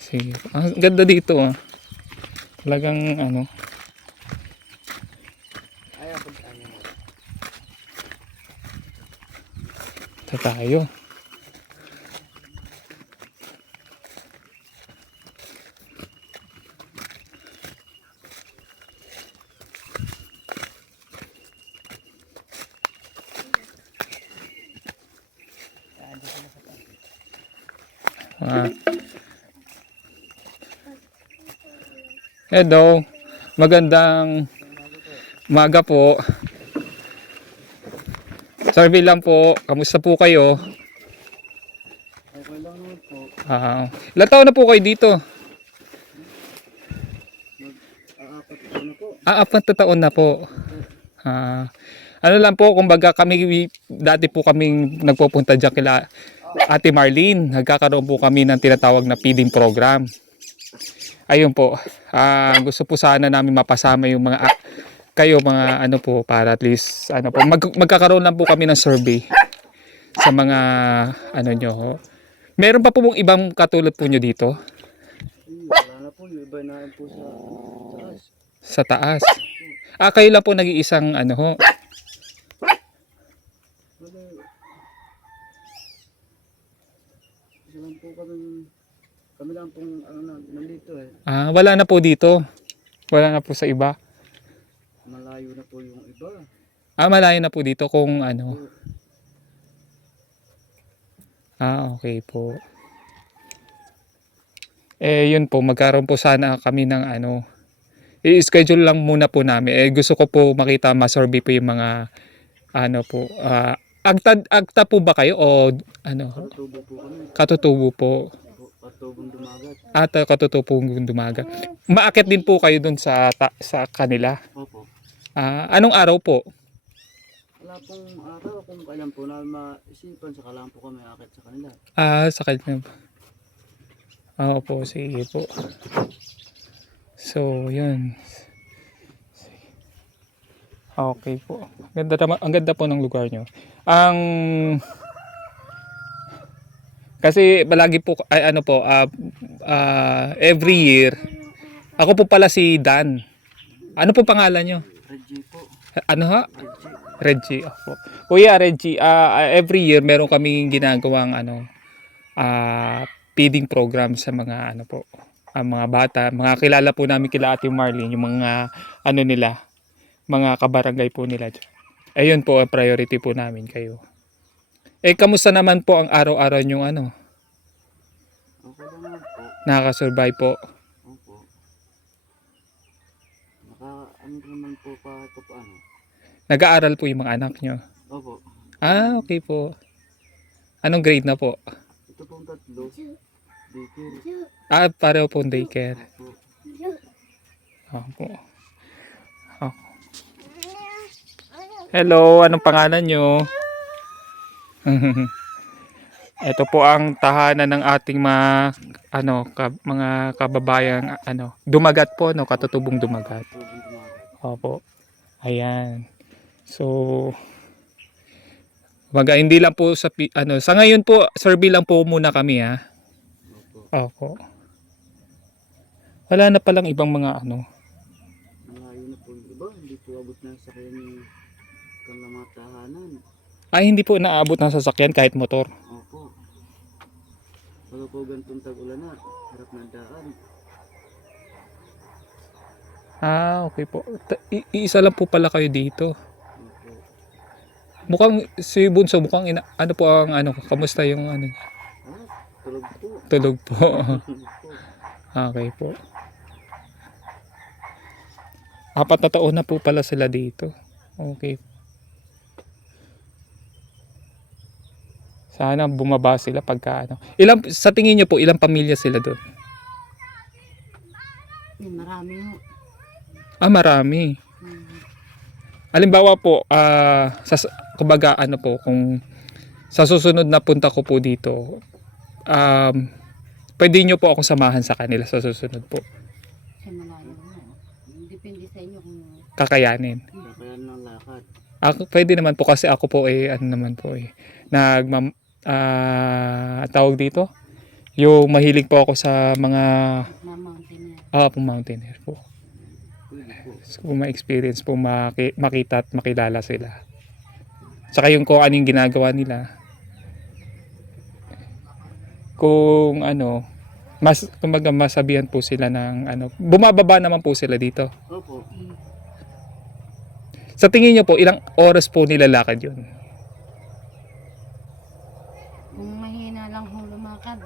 Sige. Ang ganda dito ah. Talagang ano. Ito tayo. Hello. Magandang umaga po. Survey lang po. Kamusta po kayo? Okay lang naman po. Ilan taon na po kayo dito? Apat na po. 4 taon na po. Ano lang po, kumbaga kami, dati po kaming nagpupunta dyan kila Ate Marlene. Nagkakaroon po kami ng tinatawag na feeding program. Ayun po. Gusto po sana namin mapasama yung mga kayo mga ano po para at least ano po magkakaroon lang po kami ng survey sa mga ano nyo. Meron pa po mong ibang katulad po nyo dito? Wala na po. Yung iba na po sa taas. Sa taas. Kayo lang po nag-iisang ano ho. Isa lang po kami lang pong nandito eh. Wala na po dito. Wala na po sa iba. Malayo na po yung iba. Malayo na po dito kung ano. Okay po. Yun po, magkaroon po sana kami ng ano. I-schedule lang muna po namin. Gusto ko po makita, ma-survey po yung mga ano po. Agta po ba kayo o ano? Katutubo po kami. Katutubo po. Katutubong dumagat. Katutubong dumagat. Maakit din po kayo dun sa kanila. Opo. Anong araw po? Wala pong araw kung kailan po na maisipan. Saka lang po kami akit sa kanila. Sa kanila. Po, sige po. So, yun. Okay po. Ang ganda po ng lugar nyo. Kasi palagi po, ano po, every year, ako po pala si Dan. Ano po pangalan nyo? Reggie po. Ano ha? Reggie. Reggie. Ako. Kuya Reggie, every year meron kaming ginagawang ano, feeding program sa mga ano po, mga bata. Mga kilala po namin kila Ate Marlene, yung mga ano nila, mga kabarangay po nila dyan. Ayun po, priority po namin kayo. Kamusta naman po ang araw-araw nyong ano? Okay lang naman po. Nakaka-survive po? Opo. Ano naman po paano? Nag-aaral po yung mga anak nyo? Opo. Okay po. Anong grade na po? Ito pong 3. Daycare. Pareho pong daycare. Opo. Opo. Hello, anong pangalan nyo? Ito po ang tahanan ng ating mga kababayang dumagat po, katutubong dumagat. Katutubong dumagat. Opo. Ayan. So hindi lang po sa sa ngayon po, survey lang po muna kami ha. Opo. Opo. Wala na palang ibang mga Malayo na po yung iba. Hindi po abot na sa kanya yung tahanan. hindi po naabot ng sasakyan kahit motor. Opo. Wala po gantong tag-ulan na. Harap na daan. Okay po. Iisa lang po pala kayo dito. Opo. Mukhang si Bunso, mukhang ano po ang kamusta yung Tulog po. tulog po. Tulog po. Okay po. 4 na taon na po pala sila dito. Okay. Sana bumaba sila pagka sa tingin niyo po, ilang pamilya sila doon? Marami ho. Marami. Halimbawa po, kumbaga kung sa susunod na punta ko po dito, pwede nyo po ako samahan sa kanila sa susunod po. Sa malayo ho. Depende sa inyo kung Kakayanin. Kaya ng lakad. Pwede naman po kasi ako po tawag dito, Yung mahilig po ako sa mga Na mountain mountaineer po. Pwede po. So, ma-experience po makita at makilala sila. Saka yung kung anong ginagawa nila. Kung ano, kumbaga masabihan po sila ng ano, bumababa naman po sila dito. Opo. Sa tingin niyo po, ilang oras po nilalakad yun? Kung mahina lang ho lumakad,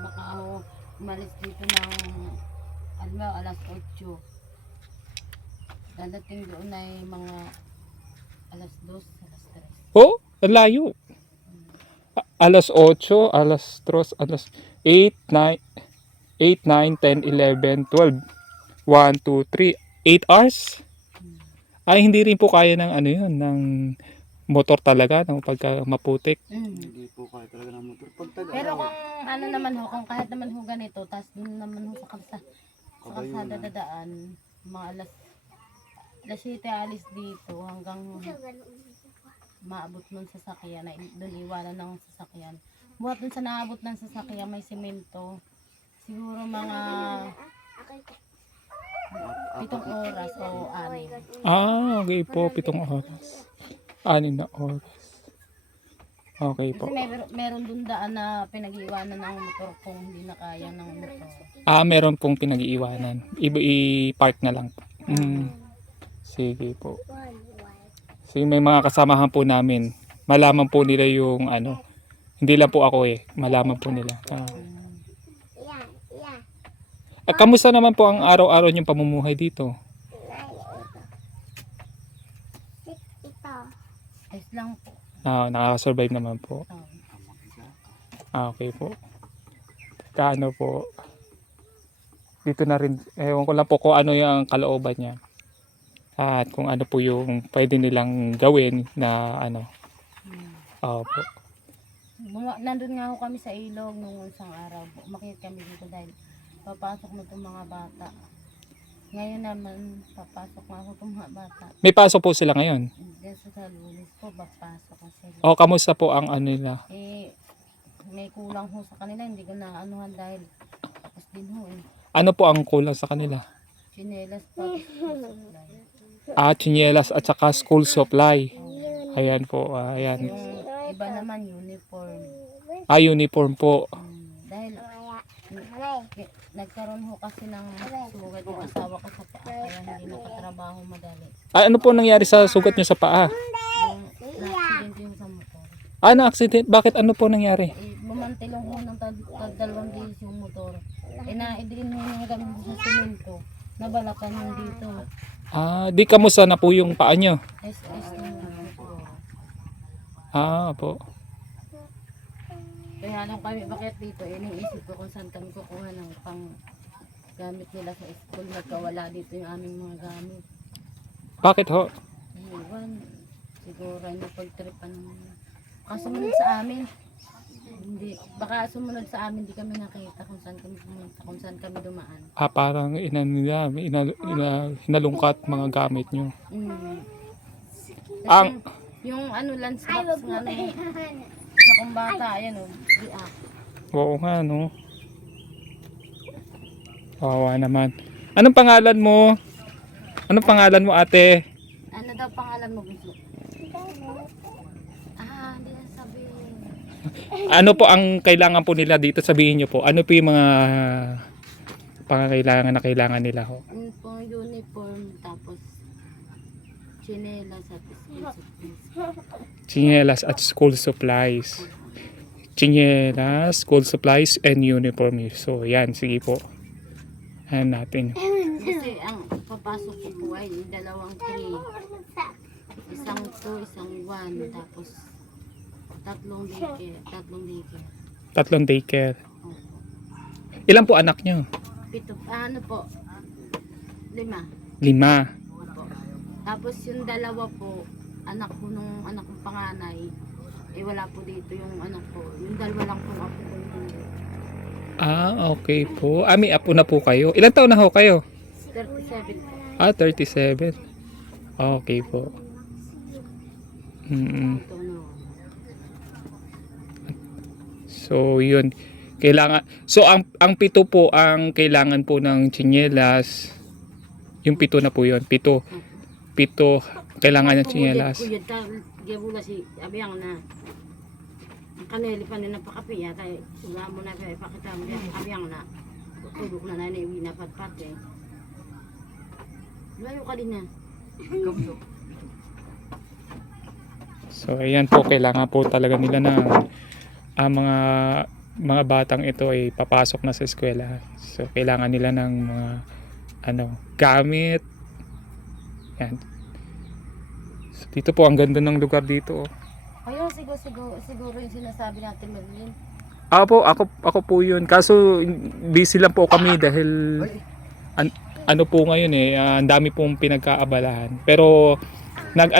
baka ako umalis dito ng alas 8. Dadating doon ay mga alas 2, alas 3. Oh, ang layo. Alas 8, alas 3, alas 8, 9, 8, 9, 10, 11, 12. 1, 2, 3, 8 hours? Ay, hindi rin po kaya ng ano yun, ng motor talaga, ng pagka maputik. Hindi po kaya talaga ng motor. Pag Pero kung ano naman ho, kung kahit naman ho ganito, tapos doon naman ho sa kalsada dadaan, mga alas 7 alis dito hanggang maabot nun sa sasakyan, na doon iwanan ng sasakyan. Buhat dun sa naabot ng sasakyan, may simento. Siguro mga 7 oras o 6. Ah, okay po, 7 oras. 6 na oras. Okay po. Kasi meron dun daan na pinag-iwanan ng motor kung hindi na kaya ng motor. Ah, meron pong pinag-iiwanan. I-park na lang po. Sige po. So may mga kasamahan po namin. Malaman po nila yung ano. Hindi lang po ako malaman po nila. Kamusta naman po ang araw-araw niyong pamumuhay dito? Ayos lang po. Nakaka-survive naman po. Okay po. Kaano po? Dito na rin, ewan ko lang po kung ano yung kalooban niya. At kung ano po yung pwede nilang gawin na ano. Po. Nandun nga ho kami sa ilog nung isang araw. Umakyat kami dito dahil papasok na itong mga bata. Ngayon naman, papasok na ako itong mga bata. May pasok po sila ngayon. Diyan sa Lunes po, papasok na sila. Kamusta po ang ano nila? May kulang ho sa kanila, hindi ko na anuhan dahil tapos din ho Ano po ang kulang sa kanila? Chinelas pa. Tsinelas at saka school supply. Ayan po, ayan. Yung iba naman uniform. Uniform po. Dahil nagkaroon ho kasi ng sugat yung asawa ko sa paa, kaya hindi nakatrabaho madali. Ano po nangyari sa sugat niyo sa paa? Yung na-accident yung sa motor. Na-accident? Bakit ano po nangyari? Bumantilong ho ng 2 days yung motor. Naidin ho yung gamit sa simento. Nabalakan yung dito. Di kamusta na po yung paa niyo? SS yung motor. Po. Kaya nung kami bakit dito, iniisip ko kung saan kami kukuha ng pang gamit nila sa school. Nagkawala dito yung aming mga gamit. Bakit ho? Iwan. Siguro yung pagtripan. Kasunod sa amin. Hindi. Baka sumunod sa amin, hindi kami nakita kung saan kami pumunta, kung saan kami dumaan. Parang hinalungkat mga gamit nyo. Kasi yung ano, lunchbox nga na sa kong bata, ayan o, biak. Oo nga, no? Wawa naman. Anong pangalan mo? Anong pangalan mo, ate? Ano daw pangalan mo, Biso? Hindi na sabihin. Ano po ang kailangan po nila dito? Sabihin nyo po. Ano po yung mga pangangailangan na kailangan nila ho? Yung pong uniform, tapos chinelas at school supplies. Chinelas at school supplies. Chinelas, school supplies, and uniform. So, yan. Sige po. Ayan natin. Kasi ang papasok ko po ay 2 tray. Isang 2, isang 1. Tapos 3 daycare. 3 daycare. Ilan po anak nyo? 7. Ano po? 5. 5. Opo. Tapos yung 2 po, anak ko nung anak kong panganay, wala po dito yung anak ko. Yung 2 lang po ako po. Okay po. May apo na po kayo. Ilan taon na ho kayo? 37 po. 37. Okay po. Ito no. So, yun. Kailangan, so ang pito po ang kailangan po ng tsinelas. Yung pito na po yun. Pito. Pito. Kailangan ng tsinelas. Kuyod ta, gabula si abiyang na. Ang kaneli pa na napakapiya, tayo sula mo na kaya ipakita mo yan, abiyang na. Tulog na na iwi na patpat eh. Layo ka din na. So ayan po, kailangan po talaga nila ng mga batang ito ay papasok na sa eskwela. So kailangan nila ng mga gamit. Yan. So, dito po ang ganda ng lugar dito. Ayun, siguro yung sinasabi natin, Merlin. Ako po yun. Kaso busy lang po kami dahil ano po ngayon ang dami pong pinagkaabalahan. Pero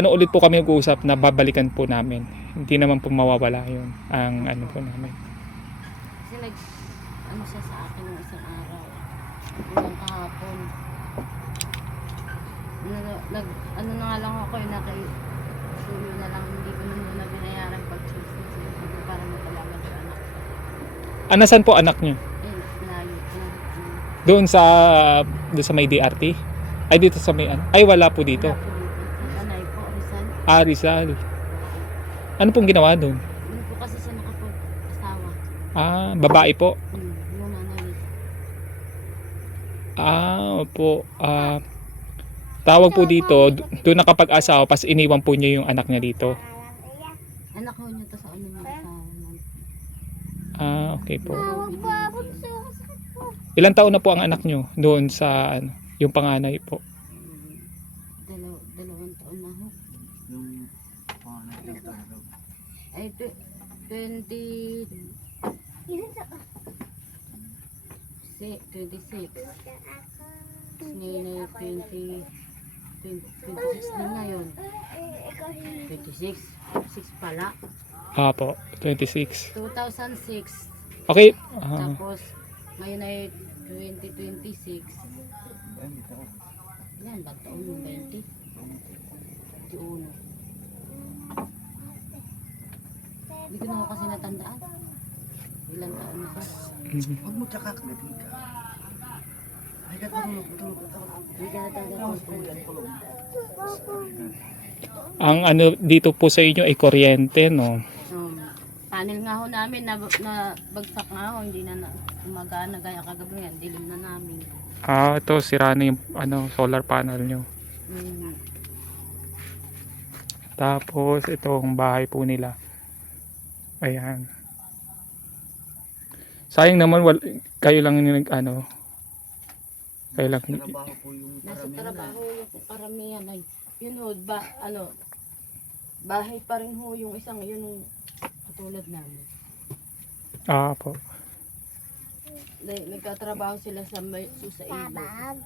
ulit po kami nag-uusap na babalikan po namin. Hindi naman po mawawala yun ang po namin. Kasi siya sa akin ng isang araw. Unang kahapon. Na nga lang ako yung suyo na lang, hindi ko na binayaran pag-chismis. Para matalaman sa anak. Nasaan po anak niyo? Layo po. Doon sa may DRT? Ay dito sa may Ay wala po dito. Wala po dito. Anay po, Rizal. Rizal. Ano pong ginawa doon? Hindi po kasi siya nakapag-asawa. Babae po. Yung nanay. Opo. Tawag po dito, doon nakapag-asawa, pas iniwan po niya yung anak niya dito. Anak ko niya to sa ano ng asawa. Okay po. Ilang taon na po ang anak niyo doon sa yung panganay po? Dalawang taon na ho. Yung panganay ng talaga. Ay, 26. 26 din ngayon. 26. 6 pala. Po, 26. 2006. Okay. Tapos, ngayon ay 2026. Yan, ba't taon yung 20? 21. Hindi ko na ako kasi natandaan. Ilang taon na ba? Huwag mo tsakak na din ka. Ay, katulog. Hindi ka natandaan. Ang dito po sa inyo ay kuryente, no? Panel nga ho namin na bagsak nga ho, hindi na gumagana gaya kagabi yan, dilim na namin. Ito sira na yung solar panel nyo. Tapos itong bahay po nila. Ayan. Sayang naman kayo lang kayo lang Trabaho po yung Nasa karamihan. trabaho yung karamihan ay yun ho, bahay pa rin ho yung isang yun yung katulad namin. Po. Nagtatrabaho sila sa ilog.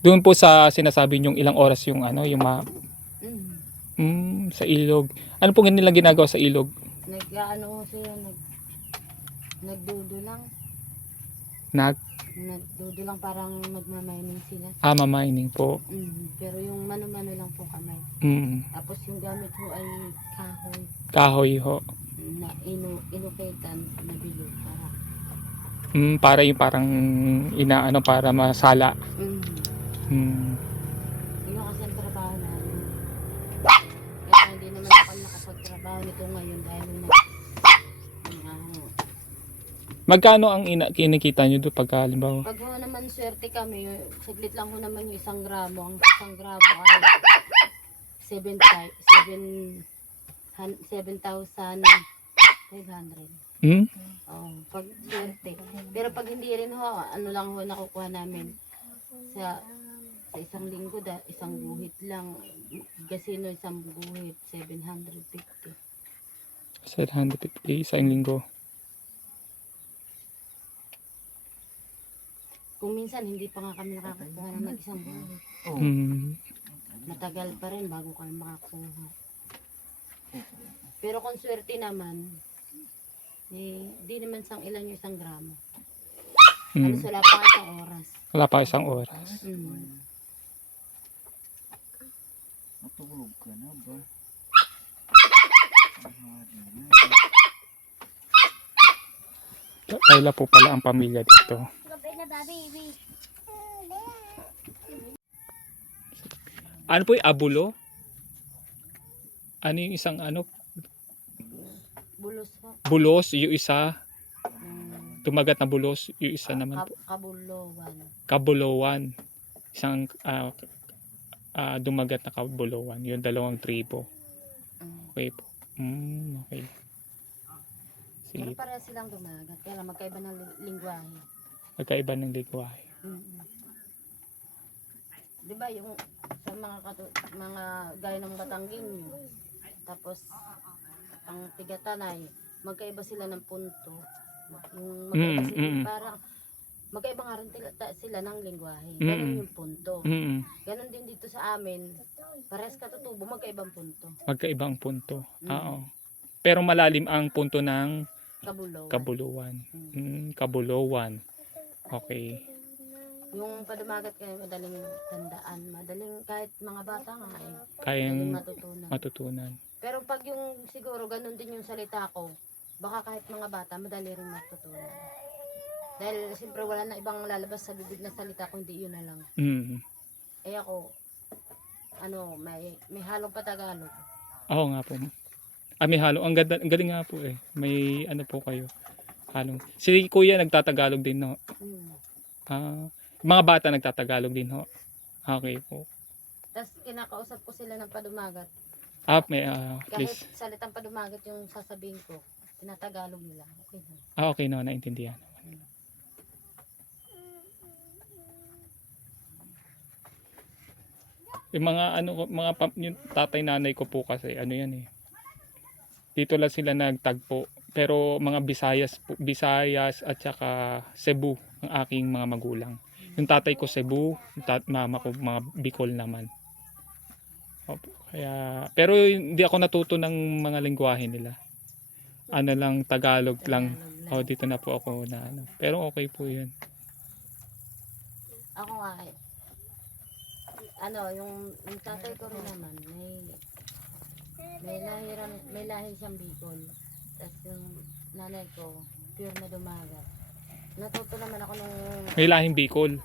Doon po sa sinasabi nyong ilang oras yung sa ilog. Ano po nila ginagawa sa ilog? Nag-ano sila, nagdudulang. Nagdudulang parang magmamining sila. Mamining po. Pero yung mano-mano lang po kamay. Tapos yung gamit ho ay kahoy. Kahoy ho. Na inukitan na bilog para. Para yung parang para masala. Yun kasi ang trabaho namin. Kaya hindi naman ako nakapagtrabaho nito ngayon dahil Magkano ang kinikita nyo doon pag halimbawa? pag ho naman swerte kami, saglit lang ho naman yung 1 gramo. Ang 1 gramo ay 7,500. Pag swerte. Pero pag hindi rin ho, ano lang ho nakukuha namin sa isang linggo, isang guhit lang. Gasino isang guhit, 750. 750 sa linggo. Kung minsan hindi pa nga kami nakakakuha ng isang guhit. Matagal pa rin bago kami makakuha. Pero kung swerte naman, di naman sang ilan yung 1 gramo. Wala pa isang oras. Wala pa isang oras. Matulog ka na ba? Kayla po pala ang pamilya dito. Ano po yung abulo? Ano yung isang ano? Bulos po. Bulos, yung isa. Mm, Tumagat na bulos, yung isa naman po. Kabuluwan. Kabuluwan. Isang dumagat na kabuluwan. Yung dalawang tribo. Mm. Okay po. Okay. Pero Sige. pareha silang dumagat. Kaya lang magkaiba ng lingwahe. Magkaiba ng ligwahe. Mm. Di ba yung sa mga gaya ng Batangginyo, tapos ang Tigatanay, magkaiba sila ng punto. Yung magkaiba sila, parang magkaiba nga rin sila ng lingwahe. Ganun yung punto. Ganun din dito sa amin, parehas katutubo, magkaibang punto. Magkaibang punto. Oo. Pero malalim ang punto ng Kabulaw. kabuluwan. Kabuluwan. Okay. Yung padumagat kayo, madaling tandaan, madaling kahit mga bata nga madaling Kayang matutunan. matutunan. Pero pag yung siguro ganun din yung salita ko, baka kahit mga bata madali rin matutunan. Dahil siyempre wala na ibang lalabas sa bibig na salita kundi yun na lang. Eh ako, may halong patagalog. Oo nga po. May halo. Ang ganda, ang galing nga po eh. May ano po kayo. Halong. Si Kuya nagtatagalog din, no? Mga bata nagtatagalog din, ho. Okay po. Tapos kinakausap ko sila ng padumagat. May Kahit please. salitang padumagat yung sasabihin ko, tinatagalog nila. Okay na. Okay na, naintindihan. Yung mga yung tatay nanay ko po kasi ano yan eh. Dito lang sila nagtagpo. Pero mga Visayas at saka Cebu ang aking mga magulang. Yung tatay ko Cebu, mama ko mga Bicol naman. Opo. Pero hindi ako natuto ng mga lengguwahe nila. Ano lang, Tagalog lang. Dito na po ako na ano. Pero okay po 'yun. Ako nga yung tatay ko rin naman, may lahi siyang Bicol. Tapos yung nanay ko, pure na dumagat. Natuto naman ako nung... May lahing Bicol.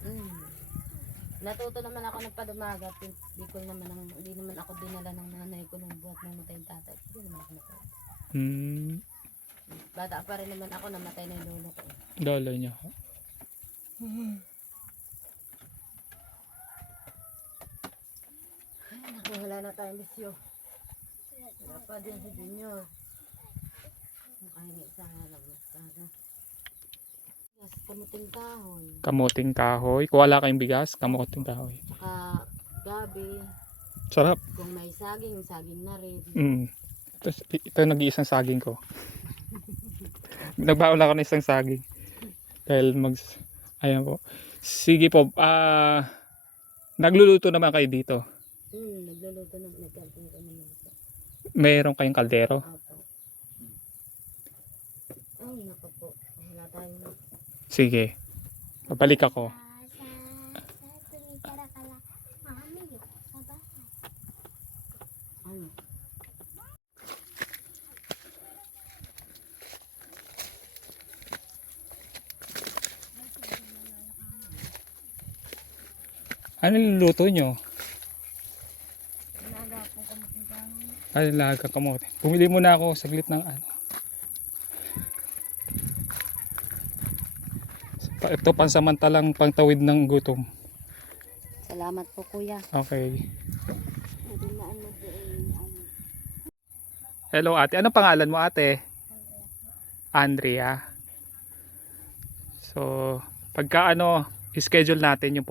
Natuto naman ako ng padumagat. Yung Bicol naman, hindi naman ako dinala ng nanay ko nung buhat nang matay yung tatay. Hindi naman ako matay. Bata pa rin naman ako, namatay na yung lolo ko. Lolo niya. Ay, naku, wala na tayong bisyo. Wala pa din si Junior. Makahingi sa masada. Yes, kamuting kahoy. Kamuting kahoy. Kung wala kayong bigas, kamuting kahoy. Saka gabi. Sarap. Kung may saging, saging na rin. Ito nag-iisang saging ko. Nagbaon ako ng isang saging. Dahil ayan po. Sige po. Nagluluto naman kayo dito. Nagluluto na. Nagkaluluto naman ito. Meron kayong kaldero? Opo. Ay, naku po. Wala tayong... Sige. Babalik ako. Ano? Ano niluluto nyo? Alaga po kamuting kahoy. Ano laga kamote? Bumili muna ako saglit ng ano. Ito pansamantalang pangtawid ng gutom. Salamat po kuya. Okay. Hello ate. Ano pangalan mo ate? Andrea. So, pagka schedule natin yung